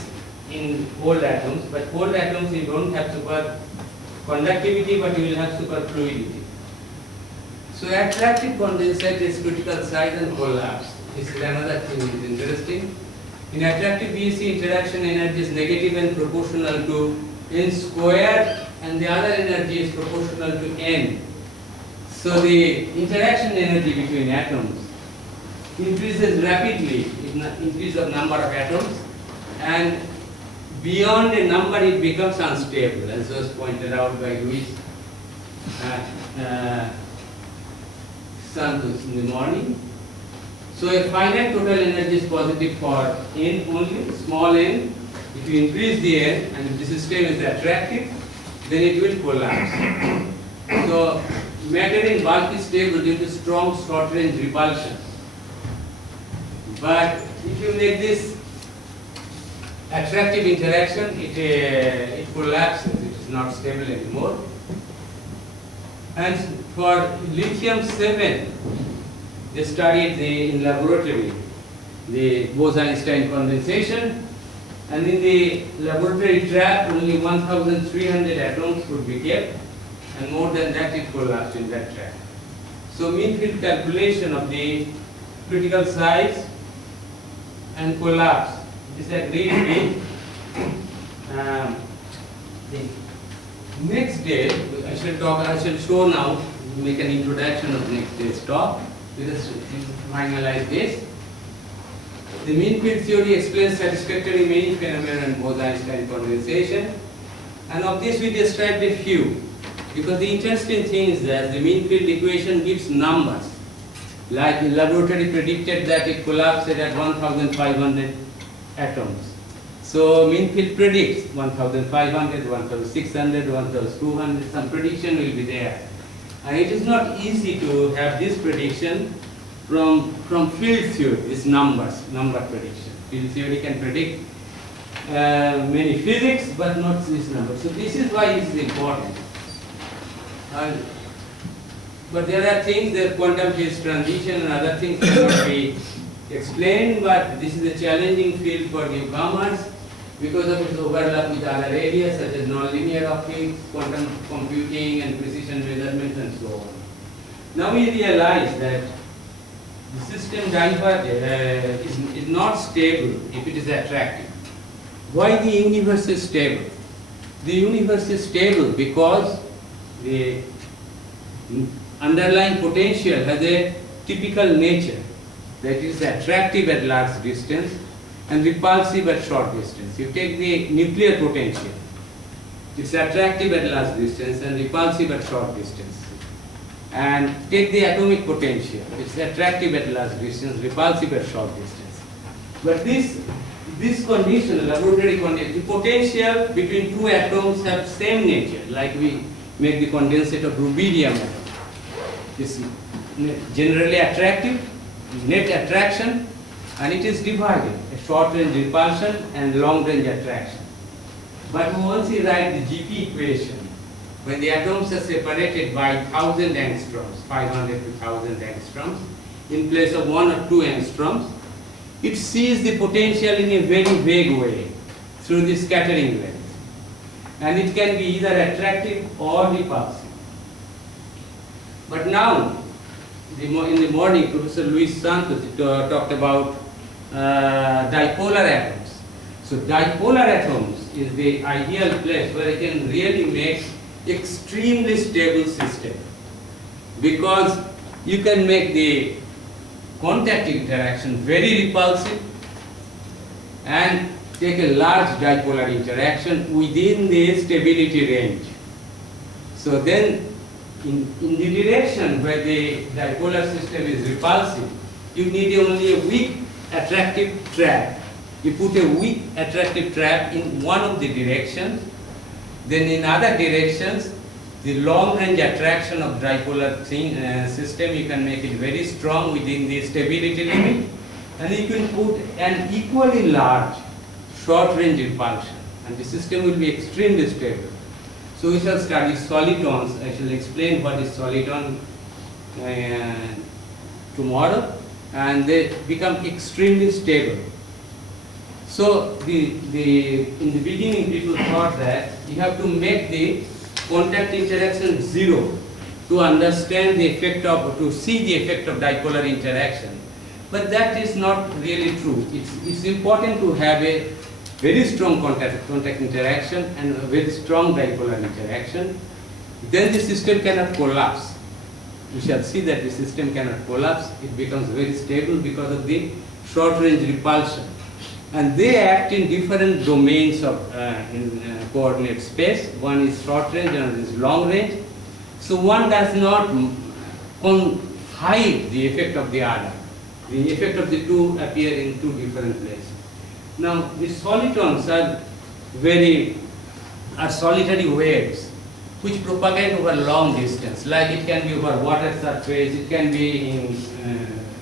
in cold atoms, but cold atoms you don't have superconductivity, but you will have superfluidity. So attractive condensate is critical size and collapse. This is another thing which is interesting. In attractive BEC, interaction energy is negative and proportional to n square, and the other energy is proportional to n. So the interaction energy between atoms increases rapidly in increase of number of atoms, and beyond a number it becomes unstable, as was pointed out by Luis Santos in the morning. So a finite total energy is positive for n only, small n. If you increase the n, and if the system is attractive, then it will collapse. So matter in bulk is stable due to strong short range repulsion. But if you make this attractive interaction, it collapses, it is not stable anymore. And for lithium-7, they studied in laboratory the Bose-Einstein condensation, and in the laboratory trap only 1,300 atoms would be kept, and more than that it collapsed in that trap. So mean field calculation of the critical size and collapse is agreed with. The next day, I shall show now, make an introduction of next day's talk. Let us finalize this. The mean field theory explains satisfactory mean phenomena and Bose-Einstein condensation, and of this we described a few, because the interesting thing is that the mean field equation gives numbers. Like the laboratory predicted that it collapsed at 1,500 atoms. So mean field predicts 1,500, 1,600, 1,200, some prediction will be there. And it is not easy to have this prediction from field theory, this number prediction. Field theory can predict many physics, but not this number. So this is why it is important. But there are things, that quantum phase transition and other things cannot be explained, but this is a challenging field for newcomers because of its overlap with other areas such as nonlinear optics, quantum computing, and precision measurements, and so on. Now we realize that the system is not stable if it is attractive. Why the universe is stable? The universe is stable because the underlying potential has a typical nature that is attractive at large distance and repulsive at short distance. You take the nuclear potential, it's attractive at large distance and repulsive at short distance. And take the atomic potential, it's attractive at large distance, repulsive at short distance. But this condition, laboratory condition, the potential between two atoms have same nature, like we make the condensate of rubidium atom. It's generally attractive, net attraction, and it is divided, a short range repulsion and long range attraction. But once you write the GP equation, when the atoms are separated by 1000 angstroms, 500 to 1000 angstroms, in place of 1 or 2 angstroms, it sees the potential in a very vague way through the scattering length. And it can be either attractive or repulsive. But now, in the morning, Professor Luis Santos talked about dipolar atoms. So dipolar atoms is the ideal place where you can really make extremely stable system, because you can make the contact interaction very repulsive and take a large dipolar interaction within the stability range. So then in the direction where the dipolar system is repulsive, you need only a weak attractive trap. You put a weak attractive trap in one of the directions, then in other directions, the long range attraction of dipolar system, you can make it very strong within the stability limit, and you can put an equally large short range repulsion, and the system will be extremely stable. So we shall study solitons. I shall explain what is soliton tomorrow, and they become extremely stable. So in the beginning people thought that you have to make the contact interaction zero to understand the effect of, to see the effect of dipolar interaction. But that is not really true. It's important to have a very strong contact interaction and a very strong dipolar interaction. Then the system cannot collapse. We shall see that the system cannot collapse. It becomes very stable because of the short range repulsion. And they act in different domains of coordinate space. One is short range and one is long range. So one does not hide the effect of the other. The effect of the two appear in two different places. Now the solitons are solitary waves which propagate over long distance. Like it can be over water surface, it can be in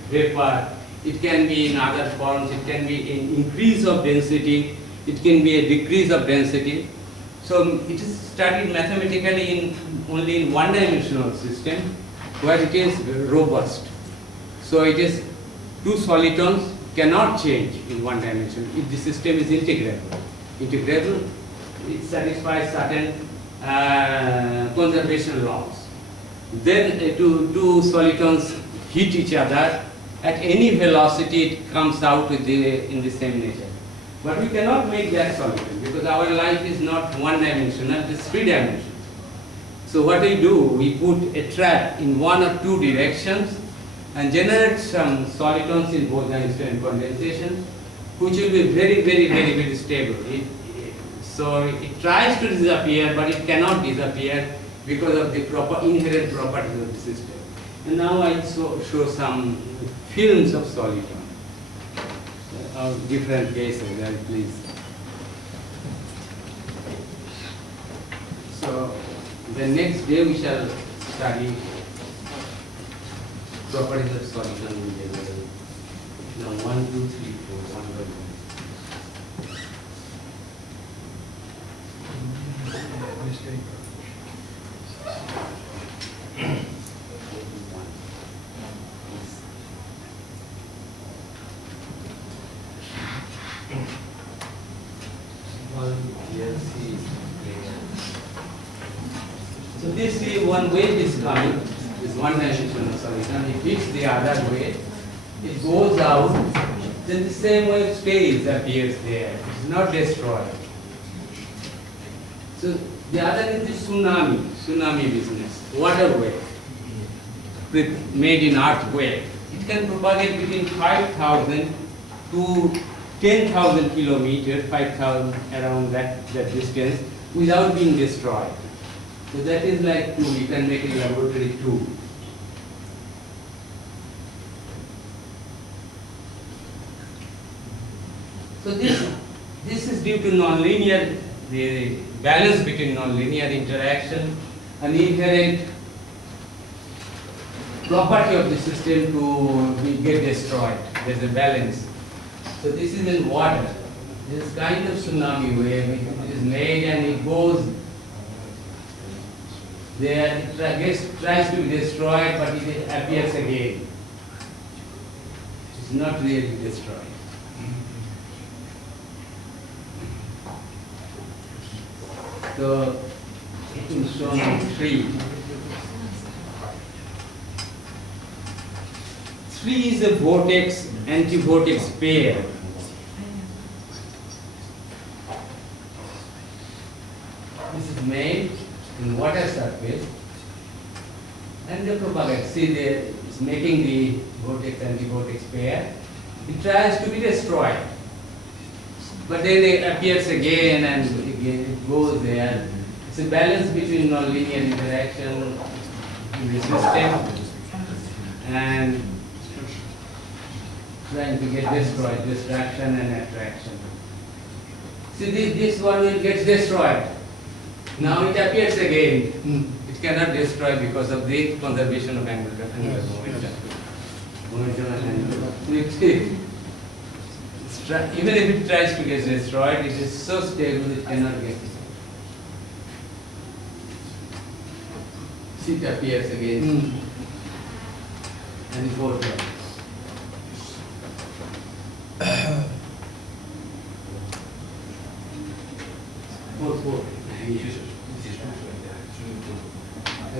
vapor, it can be in other forms, it can be in increase of density, it can be a decrease of density. So it is studied mathematically only in one-dimensional system where it is robust. So it is two solitons cannot change in one dimension if the system is integrable. Integrable, it satisfies certain conservation laws. Then two solitons hit each other. At any velocity, it comes out in the same nature. But we cannot make that soliton because our life is not one-dimensional, it is three-dimensional. So what we do, we put a trap in one or two directions and generate some solitons in both Einstein condensation, which will be very stable. So it tries to disappear, but it cannot disappear because of the inherent properties of the system. And now I show some films of soliton of different cases, please. So the next day we shall study properties of soliton in general. Now 1, 2, 3, 4, 1 by 1. So this one wave is coming, this one-dimensional solution, it hits the other wave, it goes out, then the same wave stays, appears there, it is not destroyed. So the other is the tsunami business, water wave, made in earthquake. It can propagate between 5,000 to 10,000 kilometers, 5,000 around that distance, without being destroyed. So that is like tube, you can make a laboratory tube. So this is due to nonlinear, the balance between nonlinear interaction, an inherent property of the system to get destroyed. There is a balance. So this is in water. This kind of tsunami wave, is made and it goes there, it tries to be destroyed, but it appears again. It's not really destroyed. So, it is shown on 3. 3 is a vortex, anti-vortex pair. This is made in water surface and they propagate. See, there it's making the vortex anti-vortex pair. It tries to be destroyed, but then it appears again and again it goes there. It's a balance between nonlinear interaction in the system and trying to get destroyed, distraction and attraction. See, this one will get destroyed. Now it appears again. It cannot destroy because of the conservation of angular momentum. Momentum and angular. Even if it tries to get destroyed, it is so stable it cannot get. See, it appears again. And fourth one. Four.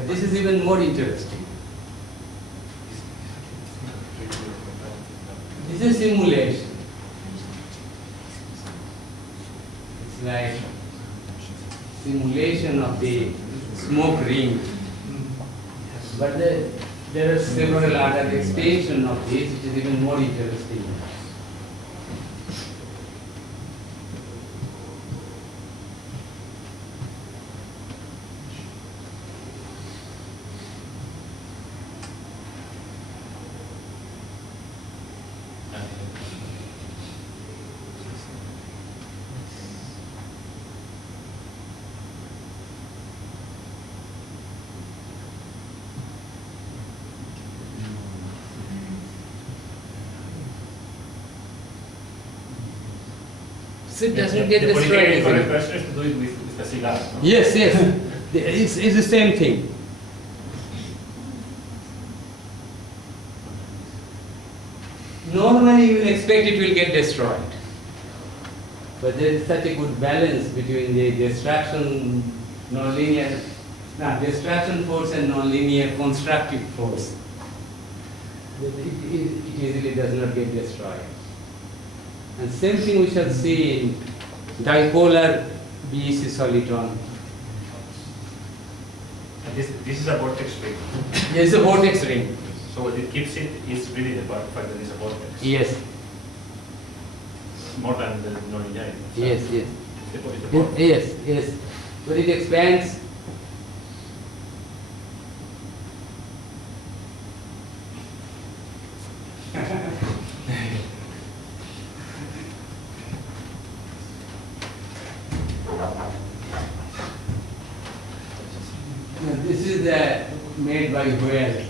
This is even more interesting. This is simulation. It's like simulation of the smoke ring. But there are several other extensions of this which is even more interesting. So it doesn't get destroyed. The correct question is to do it with a cigar. No? Yes. It's the same thing. Normally you will expect it will get destroyed. But there is such a good balance between the distraction force and nonlinear constructive force. It easily does not get destroyed. And same thing we shall see in dipolar BEC soliton. This is a vortex ring. Yes, a vortex ring. So what it keeps it is really the fact that it's a vortex. Yes. More than the nonlinearity. Yes. It's a vortex. Yes. But it expands. This is made by whale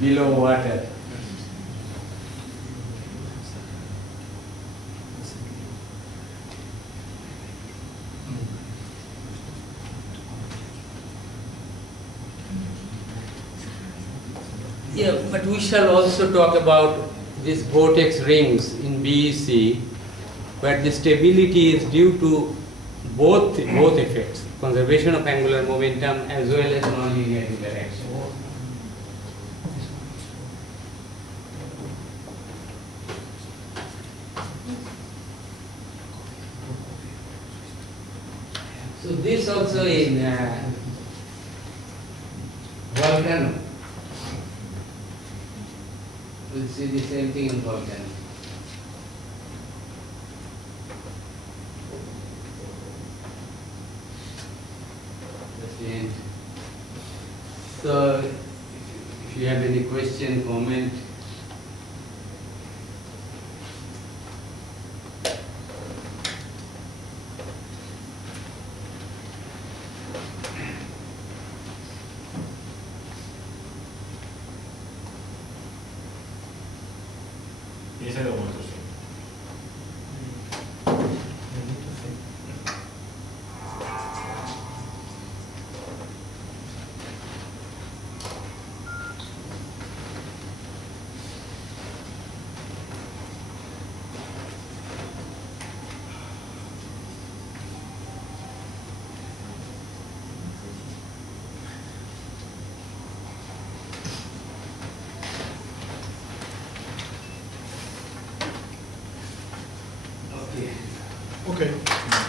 below water. Yeah, but we shall also talk about these vortex rings in BEC, where the stability is due to both effects, conservation of angular momentum as well as nonlinear interaction. So this also in volcano. We'll see the same thing in volcano. So, if you have any question, comment. Ese lo muestro, sí. Yeah. Okay.